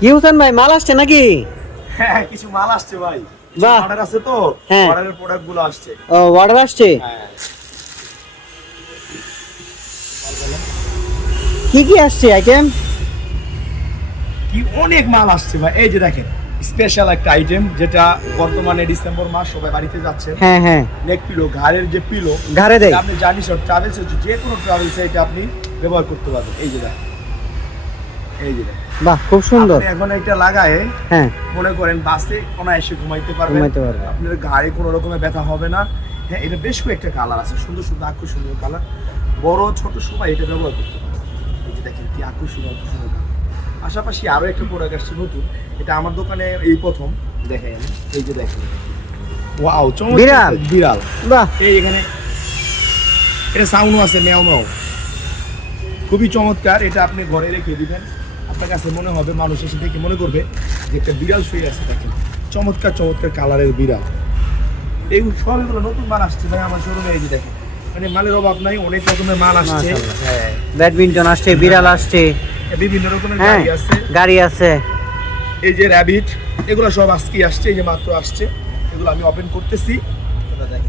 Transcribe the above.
কি হোসেন ভাই, মাল আসছে নাকি? হ্যাঁ, কিছু মাল আসছে ভাই। বাহ। অর্ডার আছে তো, হ্যাঁ। অর্ডারের প্রোডাক্ট গুলো আসছে। ও, অর্ডার আসছে। হ্যাঁ। কি কি আসছে আইটেম? কি অনেক মাল আসছে ভাই, এই যে দেখেন স্পেশাল একটা আইটেম, যেটা বর্তমানে ডিসেম্বর মাস সবাই বাড়িতে যাচ্ছে। হ্যাঁ হ্যাঁ, নেক পিলো, ঘাড়ের যে পিলো, ঘাড়ে দেয়। আপনি জার্নি সব ট্রাভেলস, যে কোনো ট্রাভেলসে এটা আপনি ব্যবহার করতে পারবেন। এই যে দেখেন, এই যে দেখেন, বাহ, খুব সুন্দর। আপনি এখন এটা লাগায় হ্যাঁ, মনে করেন বাসে অনায়াসে ঘুমাইতে পারবেন। ঘুমাইতে পারবেন। আপনার ঘাড়ে কোনো রকমের ব্যথা হবে না। হ্যাঁ, এটা বেশ কয়েকটা কালার আছে, সুন্দর সুন্দর আকর্ষণীয় কালার। বড় ছোট সবাই এটা ব্যবহার করতে পারবে। এই যে দেখেন কি আকর্ষণীয় আকর্ষণীয় কালার। পাশাপাশি আরো একটা প্রোডাক্ট আসছে নতুন, এটা আমার দোকানে এই প্রথম দেখেন। এই যে দেখেন, ওয়াও, চমৎকার বিড়াল। একটা বিড়াল। বাহ, এই এখানে এটা সাউন্ডও আছে, ম্যাও ম্যাও, খুবই চমৎকার। এটা আপনি ঘরে রেখে দিবেন, আপনার কাছে মনে হবে, মানুষ এসে দেখে মনে করবে যে একটা বিড়াল শুয়ে আছে। দেখেন চমৎকার চমৎকার কালারের বিড়াল। এই সবগুলো নতুন মাল আসছে ভাই আমার শোরুমে। এই যে দেখেন, মানে মালের অভাব নাই, অনেক রকমের মাল আসছে। মাশাআল্লাহ। হ্যাঁ, ব্যাডমিন্টন আসছে, বিড়াল আসছে। বিভিন্ন রকমের হ্যাঁ, গাড়ি আছে। গাড়ি আছে। এই যে র্যাবিট, এগুলো সব আজকে আসছে, এই যে মাত্র আসছে। এগুলো আমি ওপেন করতেছি, দেখেন